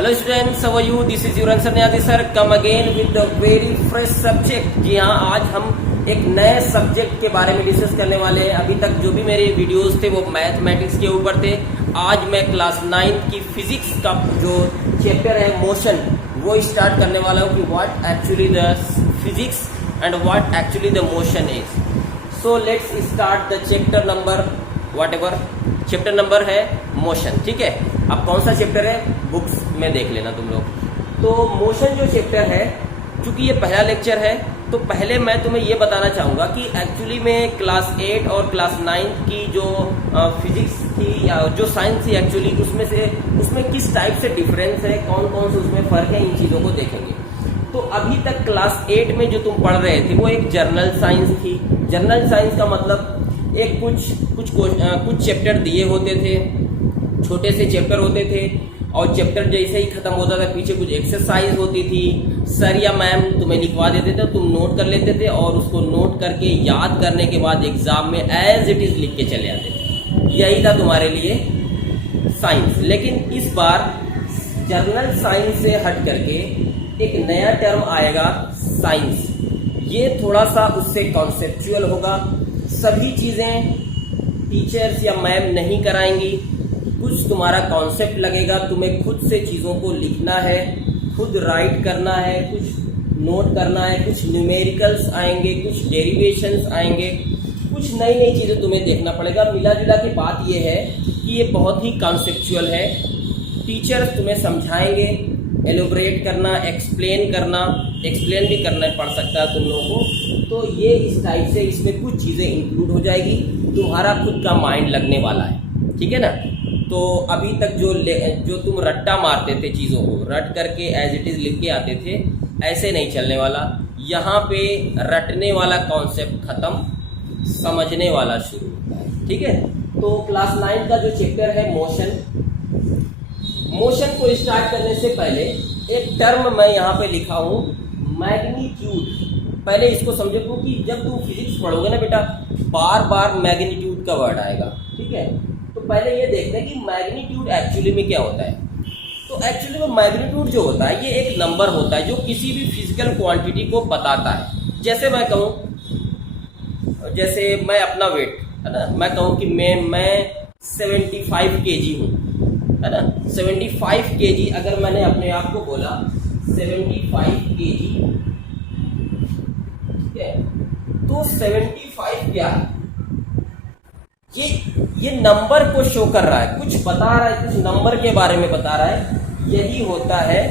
Hello students, how are you? This is your answer Niazi sir, come again with the very fresh subject. जी हाँ, आज हम एक नए सब्जेक्ट के बारे में डिस्कस करने वाले हैं। अभी तक जो भी मेरे वीडियोस थे वो मैथमेटिक्स के ऊपर थे। आज मैं क्लास 9th की फिजिक्स का जो चैप्टर है मोशन, वो स्टार्ट करने वाला हूँ कि what actually the physics and what actually the motion is. So let's start the chapter number whatever chapter number है मोशन। ठीक है, अब कौन सा चैप्टर है बुक्स में देख लेना तुम लोग। तो मोशन जो चैप्टर है, चूंकि ये पहला लेक्चर है तो पहले मैं तुम्हें ये बताना चाहूँगा कि एक्चुअली में क्लास 8 और क्लास 9 की जो फिजिक्स थी या जो साइंस थी एक्चुअली उसमें किस टाइप से डिफरेंस है, कौन कौन से उसमें फ़र्क है, इन चीज़ों को देखेंगे। तो अभी तक क्लास 8 में जो तुम पढ़ रहे थे वो एक जर्नल साइंस थी। जर्नल साइंस का मतलब एक कुछ चैप्टर दिए होते थे, छोटे से चैप्टर होते थे, और चैप्टर जैसे ही खत्म होता था पीछे कुछ एक्सरसाइज होती थी। सर या मैम तुम्हें लिखवा देते थे, तुम नोट कर लेते थे और उसको नोट करके याद करने के बाद एग्जाम में एज इट इज लिख के चले आते थे। यही था तुम्हारे लिए साइंस। लेकिन इस बार जर्नल साइंस से हट करके एक नया टर्म आएगा साइंस। ये थोड़ा सा उससे कॉन्सेप्चुअल होगा। सभी चीज़ें टीचर्स या मैम नहीं कराएंगी, कुछ तुम्हारा कॉन्सेप्ट लगेगा, तुम्हें खुद से चीज़ों को लिखना है, खुद राइट करना है, कुछ नोट करना है, कुछ न्यूमेरिकल्स आएंगे, कुछ डेरिवेशंस आएंगे, कुछ नई नई चीज़ें तुम्हें देखना पड़ेगा। मिला जुला की बात यह है कि ये बहुत ही कॉन्सेप्चुअल है। टीचर्स तुम्हें समझाएंगे, एलोबरेट करना, एक्सप्लेन भी करना पड़ सकता है तुम लोगों को। तो ये इस टाइप से इसमें कुछ चीज़ें इंक्लूड हो जाएगी, तुम्हारा खुद का माइंड लगने वाला है। ठीक है ना? तो अभी तक जो तुम रट्टा मारते थे, चीज़ों को रट करके एज इट इज़ लिख के आते थे, ऐसे नहीं चलने वाला। यहाँ पे रटने वाला कॉन्सेप्ट ख़त्म, समझने वाला शुरू होता है। ठीक है, तो क्लास 9 का जो चैप्टर है मोशन को स्टार्ट करने से पहले एक टर्म मैं यहाँ पे लिखा हूँ, मैग्नीट्यूड। पहले इसको समझो, क्योंकि जब तुम फिजिक्स पढ़ोगे ना बेटा, बार बार मैग्नीट्यूड का वर्ड आएगा। ठीक है, तो पहले ये देखते हैं कि मैग्नीट्यूड एक्चुअली में क्या होता है। तो एक्चुअली में मैग्नीट्यूड जो होता है ये एक नंबर होता है जो किसी भी फिजिकल क्वांटिटी को बताता है। जैसे मैं कहूँ, जैसे मैं अपना वेट है ना, मैं कहूँ कि मैं 75 kg हूँ, है ना। 75 kg अगर मैंने अपने आप को बोला 75 kg, ठीक है, तो 75 क्या है? ये नंबर को शो कर रहा है, कुछ बता रहा है, कुछ नंबर के बारे में बता रहा है। यही होता है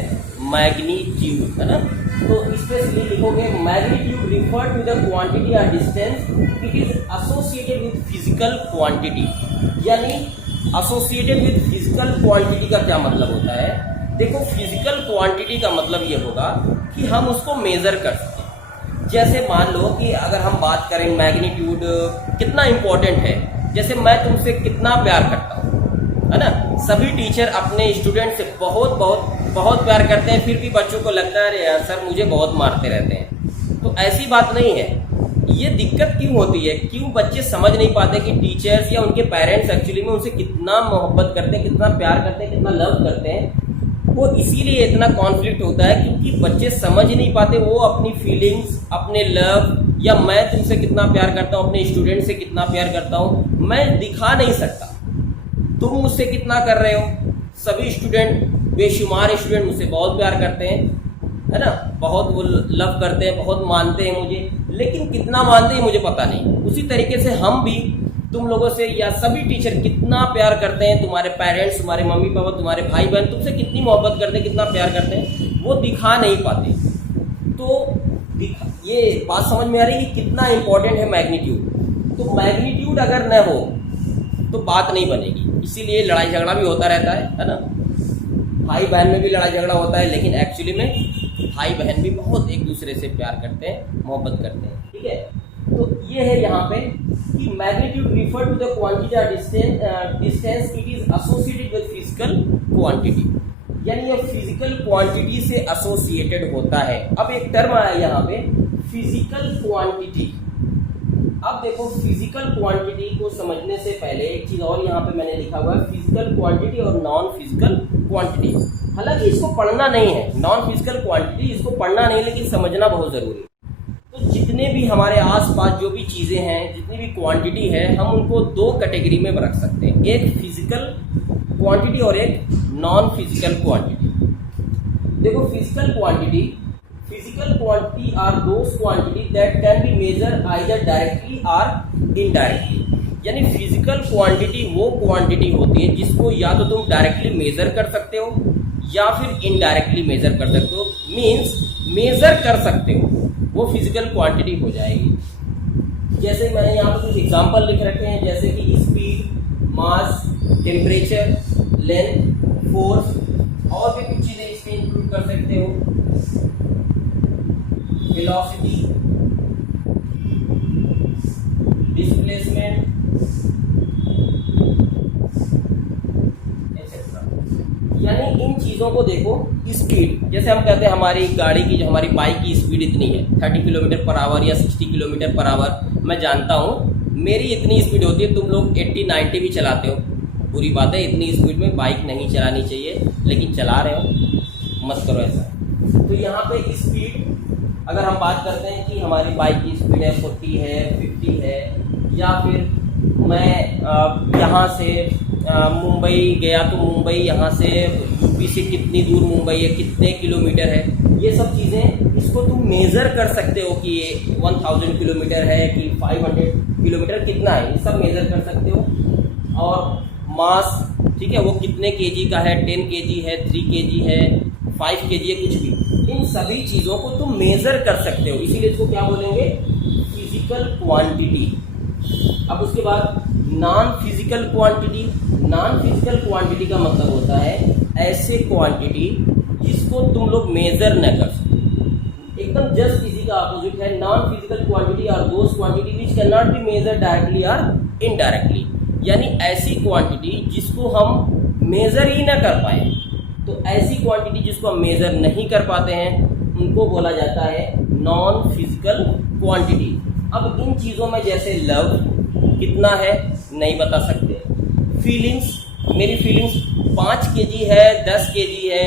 मैग्नीट्यूड, है ना। तो स्पेशली लिखोगे magnitude refer to the quantity और distance it is associated with physical quantity. यानी एसोसिएटेड विद फिजिकल क्वांटिटी का क्या मतलब होता है? देखो, फिजिकल क्वांटिटी का मतलब ये होगा कि हम उसको मेजर कर सकें। जैसे मान लो कि अगर हम बात करें मैग्नीट्यूड कितना इंपॉर्टेंट है, जैसे मैं तुमसे कितना प्यार करता हूँ, है ना। सभी टीचर अपने स्टूडेंट से बहुत बहुत बहुत प्यार करते हैं, फिर भी बच्चों को लगता है अरे यार सर मुझे बहुत मारते रहते हैं। तो ऐसी बात नहीं है। ये दिक्कत क्यों होती है, क्यों बच्चे समझ नहीं पाते कि टीचर्स या उनके पेरेंट्स एक्चुअली में उनसे कितना मोहब्बत करते हैं, कितना प्यार करते हैं, कितना लव करते हैं। वो इसीलिए इतना कॉन्फ्लिक्ट होता है क्योंकि बच्चे समझ नहीं पाते वो अपनी फीलिंग्स, अपने लव, या मैं तुमसे कितना प्यार करता हूँ, अपने स्टूडेंट से कितना प्यार करता हूँ, मैं दिखा नहीं सकता। तुम मुझसे कितना कर रहे हो? सभी स्टूडेंट, बेशुमार स्टूडेंट मुझसे बहुत प्यार करते हैं, है ना, बहुत वो लव करते हैं, बहुत मानते हैं मुझे, लेकिन कितना मानते हैं मुझे पता नहीं। उसी तरीके से हम भी तुम लोगों से या सभी टीचर कितना प्यार करते हैं, तुम्हारे पेरेंट्स, तुम्हारे मम्मी पापा, तुम्हारे भाई बहन तुमसे कितनी मोहब्बत करते हैं, कितना प्यार करते हैं, वो दिखा नहीं पाते। तो ये बात समझ में आ रही है कि कितना इंपॉर्टेंट है मैग्नीट्यूड। तो मैग्नीट्यूड अगर न हो तो बात नहीं बनेगी। इसीलिए लड़ाई झगड़ा भी होता रहता है ना। भाई बहन में भी लड़ाई झगड़ा होता है, लेकिन एक्चुअली में भाई बहन भी बहुत एक दूसरे से प्यार करते हैं, मोहब्बत करते हैं। ठीक है, तो ये है यहाँ पे कि magnitude refer to the quantity और distance it is associated with physical quantity. यानी ये फिजिकल क्वांटिटी से एसोसिएटेड होता है। अब एक टर्म आया यहाँ पे, फिजिकल क्वांटिटी। अब देखो, फिजिकल क्वांटिटी को समझने से पहले एक चीज और यहाँ पे मैंने लिखा हुआ है, फिजिकल क्वांटिटी और नॉन फिजिकल क्वांटिटी। हालांकि इसको पढ़ना नहीं है, नॉन फिजिकल क्वांटिटी इसको पढ़ना नहीं, लेकिन समझना बहुत ज़रूरी है। तो जितने भी हमारे आसपास जो भी चीज़ें हैं, जितनी भी क्वांटिटी है, हम उनको दो कैटेगरी में रख सकते हैं, एक फिजिकल क्वांटिटी और एक नॉन फिजिकल क्वांटिटी। देखो physical quantity are those quantity that can be measure either directly or indirectly. यानी फिजिकल क्वांटिटी वो क्वांटिटी होती है जिसको या तो तुम डायरेक्टली मेजर कर सकते हो या फिर इनडायरेक्टली मेजर कर सकते हो। मीन्स मेजर कर सकते हो, वो फिजिकल क्वांटिटी हो जाएगी। जैसे मैंने यहाँ पर कुछ एग्जांपल लिख रखे हैं, जैसे कि स्पीड, मास, टेम्परेचर, लेंथ, फोर्स, और भी कुछ चीजें इसमें इंक्लूड कर सकते हो, वेलोसिटी, डिस्प्लेसमेंट, एक्सेट्रा। यानी इन चीजों को देखो। स्पीड, जैसे हम कहते हैं हमारी गाड़ी की, जो हमारी बाइक की स्पीड इतनी है 30 किलोमीटर पर आवर या 60 किलोमीटर पर आवर। मैं जानता हूँ मेरी इतनी स्पीड होती है, तुम लोग 80-90 भी चलाते हो, बुरी बात है, इतनी स्पीड में बाइक नहीं चलानी चाहिए, लेकिन चला रहे हो, मत करो ऐसा। तो यहाँ पे स्पीड अगर हम बात करते हैं कि हमारी बाइक की स्पीड है 40 है, 50 है, या फिर मैं यहाँ से मुंबई गया तो मुंबई यहाँ से यूपी से कितनी दूर मुंबई है, कितने किलोमीटर है, ये सब चीज़ें इसको तुम मेज़र कर सकते हो कि ये 1000 किलोमीटर है कि 500 किलोमीटर कितना है, ये सब मेज़र कर सकते हो। और मास, ठीक है, वो कितने केजी का है, 10 केजी है, 3 केजी है, 5 केजी है, कुछ भी, इन सभी चीज़ों को तुम मेज़र कर सकते हो, इसीलिए इसको क्या बोलेंगे, फिजिकल क्वांटिटी। अब उसके बाद non physical quantity. Non physical quantity का मतलब होता है ऐसे क्वांटिटी जिसको तुम लोग मेजर न कर सको। एकदम जस्ट इसी का अपोजिट है। Non physical quantity are those quantity which can not be measure directly or indirectly. यानी ऐसी क्वांटिटी जिसको हम मेजर ही न कर पाए। तो ऐसी क्वांटिटी जिसको हम मेजर नहीं कर पाते हैं उनको बोला जाता है नॉन फिजिकल क्वांटिटी। अब इन चीज़ों में जैसे लव कितना है नहीं बता सकते, फीलिंग्स, मेरी फीलिंग्स 5 केजी है, 10 केजी है,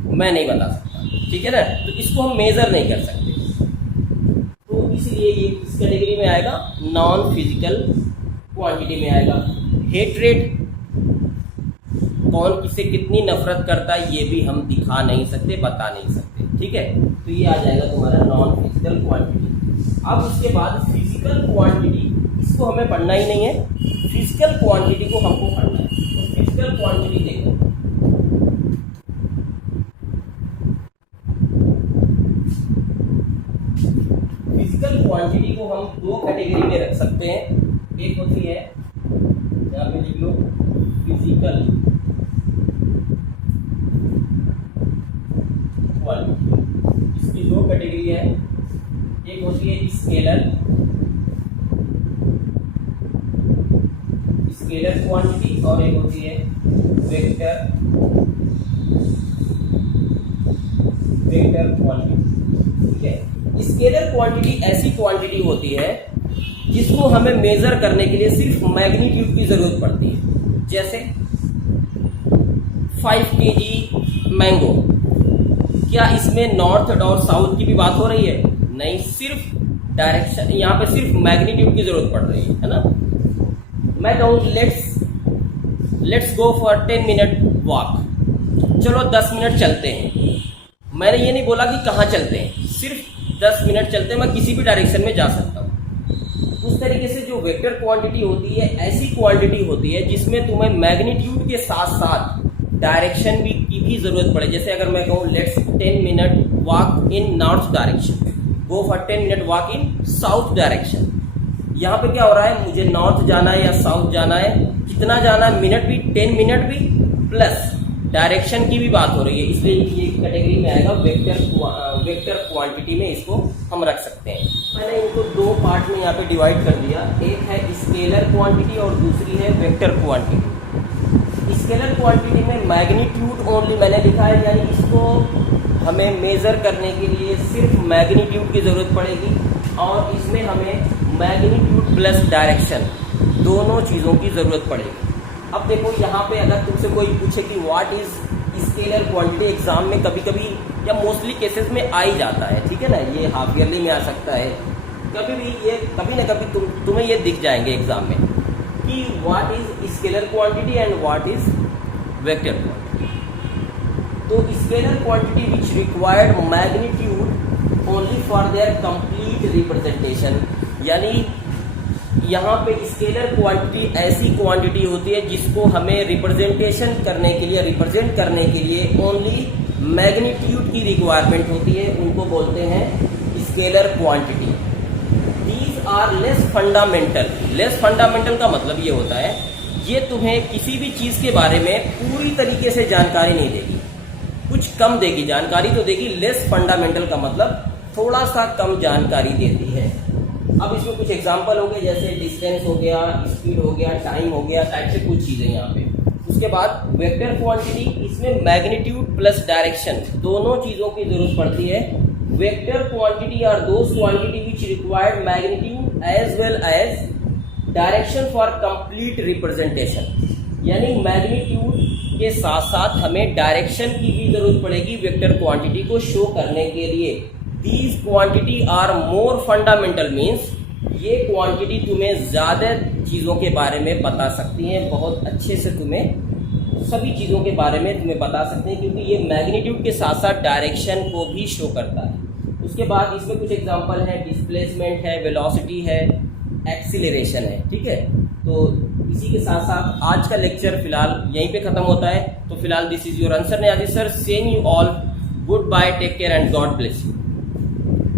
मैं नहीं बता सकता, ठीक है ना, तो इसको हम मेजर नहीं कर सकते। तो इसलिए ये किस कैटेगरी में आएगा, नॉन फिजिकल क्वांटिटी में आएगा। हेट्रेट, कौन किसे कितनी नफरत करता है ये भी हम दिखा नहीं सकते, बता नहीं सकते, ठीक है, तो ये आ जाएगा तुम्हारा नॉन फिजिकल क्वांटिटी। अब उसके बाद फिजिकल क्वांटिटी, इसको हमें पढ़ना ही नहीं है, फिजिकल क्वांटिटी को हमको पढ़ना है। तो फिजिकल क्वांटिटी देखो, फिजिकल क्वांटिटी को हम दो कैटेगरी में रख सकते हैं। एक होती है, यहाँ पे लिख लो, फिजिकल क्वांटिटी, इसकी दो कैटेगरी है, एक होती है स्केलर क्वांटिटी और एक होती है वेक्टर क्वांटिटी, ठीक है। स्केलर क्वांटिटी ऐसी क्वांटिटी होती है जिसको हमें मेजर करने के लिए सिर्फ मैग्नीट्यूड की जरूरत पड़ती है। जैसे 5 केजी मैंगो, क्या इसमें नॉर्थ और साउथ की भी बात हो रही है? नहीं, सिर्फ डायरेक्शन, यहाँ पे सिर्फ मैग्नीट्यूड की जरूरत पड़ रही है ना। मैं कहूँ let's go for 10 minute walk, चलो 10 मिनट चलते हैं। मैंने ये नहीं बोला कि कहाँ चलते हैं, सिर्फ 10 मिनट चलते हैं, मैं किसी भी डायरेक्शन में जा सकता हूँ। उस तरीके से जो वेक्टर क्वांटिटी होती है ऐसी क्वांटिटी होती है जिसमें तुम्हें मैग्नीट्यूड के साथ साथ डायरेक्शन की भी जरूरत पड़े। जैसे अगर मैं कहूँ let's 10 minute walk in north direction, go for 10 minute walk in south direction. यहाँ पे क्या हो रहा है, मुझे नॉर्थ जाना है या साउथ जाना है, कितना जाना है, मिनट भी, 10 मिनट भी, प्लस डायरेक्शन की भी बात हो रही है, इसलिए ये कैटेगरी में आएगा वेक्टर क्वांटिटी में इसको हम रख सकते हैं। मैंने इनको दो पार्ट में यहाँ पे डिवाइड कर दिया, एक है स्केलर क्वांटिटी और दूसरी है वेक्टर क्वांटिटी। स्केलर क्वांटिटी में मैग्नीट्यूड ओनली मैंने लिखा है, यानी इसको हमें मेजर करने के लिए सिर्फ मैग्नीट्यूड की जरूरत पड़ेगी और इसमें हमें मैग्नीट्यूड प्लस डायरेक्शन दोनों चीज़ों की ज़रूरत पड़ेगी। अब देखो यहाँ पे अगर तुमसे कोई पूछे कि what is scalar quantity exam में कभी कभी या मोस्टली केसेस में आ ही जाता है, ठीक है ना। ये हाफ ईयरली में आ सकता है, कभी भी ये कभी ना कभी तुम्हें ये दिख जाएंगे एग्जाम में कि what is scalar quantity and what is vector quantity. तो scalar quantity which required magnitude only for their complete representation, यानी यहाँ पे स्केलर क्वांटिटी ऐसी क्वांटिटी होती है जिसको हमें रिप्रेजेंटेशन करने के लिए, रिप्रेजेंट करने के लिए ओनली मैग्नीट्यूड की रिक्वायरमेंट होती है, उनको बोलते हैं scalar quantity. These are less fundamental. Less fundamental का मतलब ये होता है ये तुम्हें किसी भी चीज के बारे में पूरी तरीके से जानकारी नहीं देगी, कुछ कम देगी, जानकारी तो देगी। लेस फंडामेंटल का मतलब थोड़ा सा कम जानकारी देती है। अब इसमें कुछ एग्जांपल हो गए, जैसे डिस्टेंस हो गया, स्पीड हो गया, टाइम हो गया, टाइप से कुछ चीजें यहाँ पे। उसके बाद वेक्टर क्वांटिटी, इसमें मैग्नीट्यूड प्लस डायरेक्शन दोनों चीजों की जरूरत पड़ती है। Vector quantity are those quantity which required magnitude as well as direction for complete representation, यानी मैग्नीट्यूड के साथ साथ हमें डायरेक्शन की भी जरूरत पड़ेगी वेक्टर क्वांटिटी को शो करने के लिए। These quantity are more fundamental means ये क्वांटिटी तुम्हें ज्यादा चीजों के बारे में बता सकती हैं, बहुत अच्छे से तुम्हें सभी चीजों के बारे में तुम्हें बता सकते हैं, क्योंकि ये मैग्नीट्यूड के साथ साथ डायरेक्शन को भी शो करता है। उसके बाद इसमें कुछ एग्जांपल है, डिस्प्लेसमेंट है, वेलोसिटी है, एक्सीलरेशन है, ठीक है। तो इसी के साथ साथ आज का लेक्चर फिलहाल यहीं पे खत्म होता है। तो फिलहाल this is your answer Niazi sir, saying you all good bye, take care and God bless you.